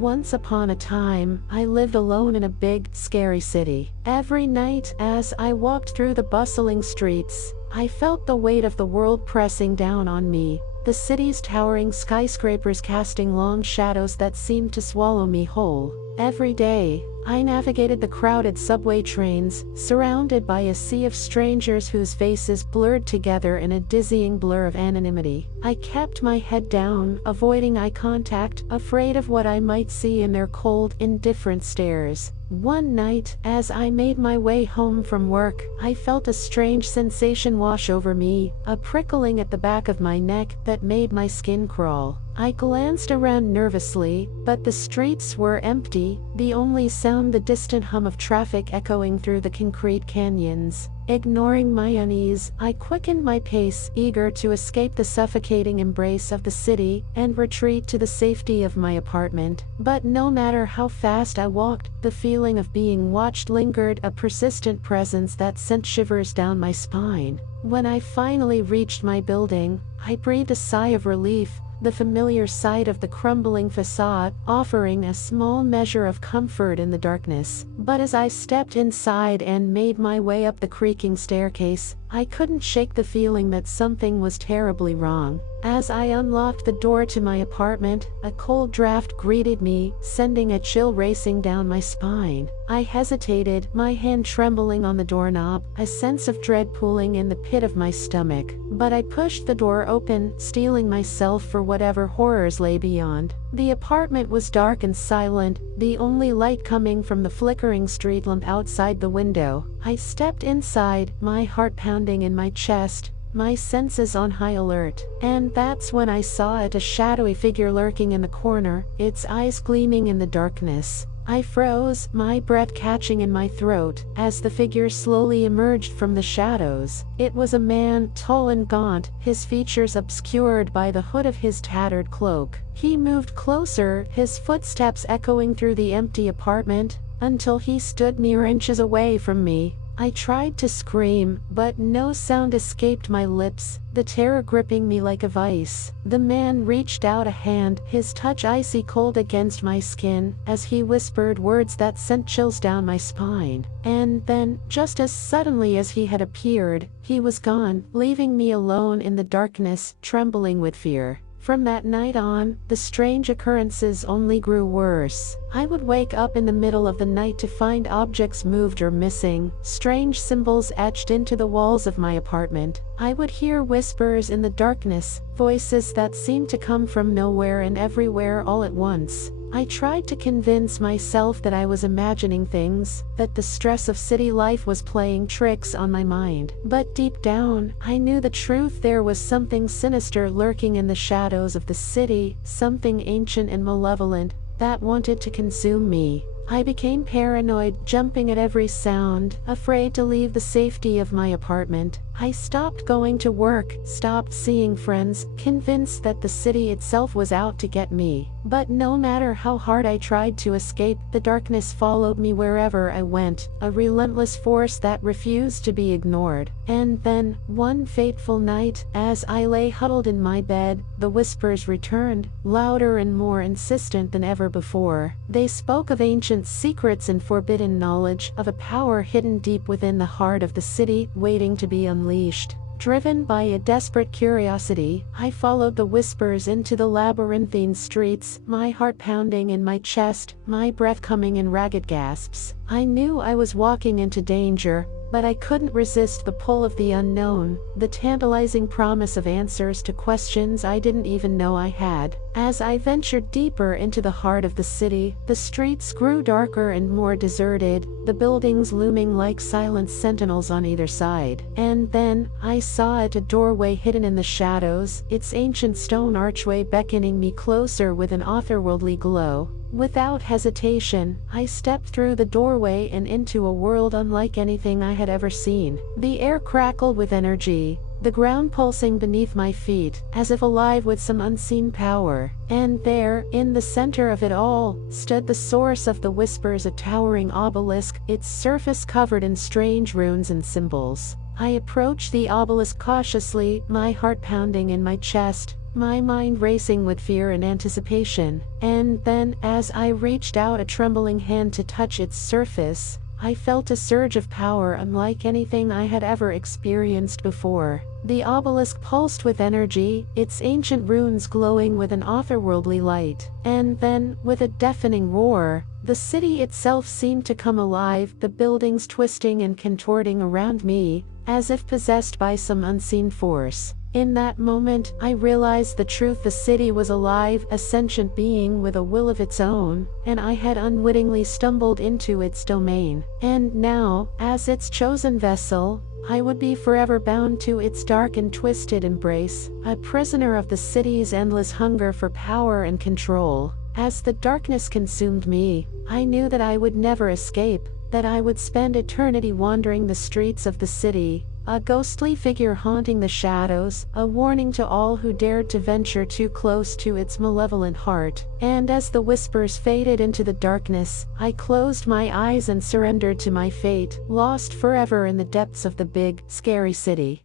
Once upon a time, I lived alone in a big, scary city. Every night, as I walked through the bustling streets, I felt the weight of the world pressing down on me, the city's towering skyscrapers casting long shadows that seemed to swallow me whole. Every day, I navigated the crowded subway trains, surrounded by a sea of strangers whose faces blurred together in a dizzying blur of anonymity. I kept my head down, avoiding eye contact, afraid of what I might see in their cold, indifferent stares. One night, as I made my way home from work, I felt a strange sensation wash over me, a prickling at the back of my neck that made my skin crawl. I glanced around nervously, but the streets were empty, the only sound the distant hum of traffic echoing through the concrete canyons. Ignoring my unease, I quickened my pace, eager to escape the suffocating embrace of the city and retreat to the safety of my apartment. But no matter how fast I walked, the feeling of being watched lingered, a persistent presence that sent shivers down my spine. When I finally reached my building, I breathed a sigh of relief, the familiar sight of the crumbling facade offering a small measure of comfort in the darkness. But as I stepped inside and made my way up the creaking staircase, I couldn't shake the feeling that something was terribly wrong. As I unlocked the door to my apartment, a cold draft greeted me, sending a chill racing down my spine. I hesitated, my hand trembling on the doorknob, a sense of dread pooling in the pit of my stomach. But I pushed the door open, steeling myself for whatever horrors lay beyond. The apartment was dark and silent, the only light coming from the flickering street lamp outside the window. I stepped inside, my heart pounding in my chest, my senses on high alert. And that's when I saw it, a shadowy figure lurking in the corner, its eyes gleaming in the darkness. I froze, my breath catching in my throat, as the figure slowly emerged from the shadows. It was a man, tall and gaunt, his features obscured by the hood of his tattered cloak. He moved closer, his footsteps echoing through the empty apartment, until he stood mere inches away from me. I tried to scream, but no sound escaped my lips, the terror gripping me like a vice. The man reached out a hand, his touch icy cold against my skin, as he whispered words that sent chills down my spine. And then, just as suddenly as he had appeared, he was gone, leaving me alone in the darkness, trembling with fear. From that night on, the strange occurrences only grew worse. I would wake up in the middle of the night to find objects moved or missing, strange symbols etched into the walls of my apartment. I would hear whispers in the darkness, voices that seemed to come from nowhere and everywhere all at once. I tried to convince myself that I was imagining things, that the stress of city life was playing tricks on my mind. But deep down, I knew the truth. There was something sinister lurking in the shadows of the city, something ancient and malevolent, that wanted to consume me. I became paranoid, jumping at every sound, afraid to leave the safety of my apartment. I stopped going to work, stopped seeing friends, convinced that the city itself was out to get me. But no matter how hard I tried to escape, the darkness followed me wherever I went, a relentless force that refused to be ignored. And then, one fateful night, as I lay huddled in my bed, the whispers returned, louder and more insistent than ever before. They spoke of ancient secrets and forbidden knowledge, of a power hidden deep within the heart of the city, waiting to be unleashed. Driven by a desperate curiosity, I followed the whispers into the labyrinthine streets, my heart pounding in my chest, my breath coming in ragged gasps. I knew I was walking into danger, but I couldn't resist the pull of the unknown, the tantalizing promise of answers to questions I didn't even know I had. As I ventured deeper into the heart of the city, the streets grew darker and more deserted, the buildings looming like silent sentinels on either side. And then, I saw at a doorway hidden in the shadows, its ancient stone archway beckoning me closer with an otherworldly glow. Without hesitation, I stepped through the doorway and into a world unlike anything I had ever seen. The air crackled with energy, the ground pulsing beneath my feet, as if alive with some unseen power. And there, in the center of it all, stood the source of the whispers, a towering obelisk, its surface covered in strange runes and symbols. I approached the obelisk cautiously, my heart pounding in my chest, my mind racing with fear and anticipation. And then, as I reached out a trembling hand to touch its surface, I felt a surge of power unlike anything I had ever experienced before. The obelisk pulsed with energy, its ancient runes glowing with an otherworldly light. And then, with a deafening roar, the city itself seemed to come alive, the buildings twisting and contorting around me, as if possessed by some unseen force. In that moment, I realized the truth. The city was alive, a sentient being with a will of its own, and I had unwittingly stumbled into its domain. And now, as its chosen vessel, I would be forever bound to its dark and twisted embrace, a prisoner of the city's endless hunger for power and control. As the darkness consumed me, I knew that I would never escape, that I would spend eternity wandering the streets of the city, a ghostly figure haunting the shadows, a warning to all who dared to venture too close to its malevolent heart. And as the whispers faded into the darkness, I closed my eyes and surrendered to my fate, lost forever in the depths of the big, scary city.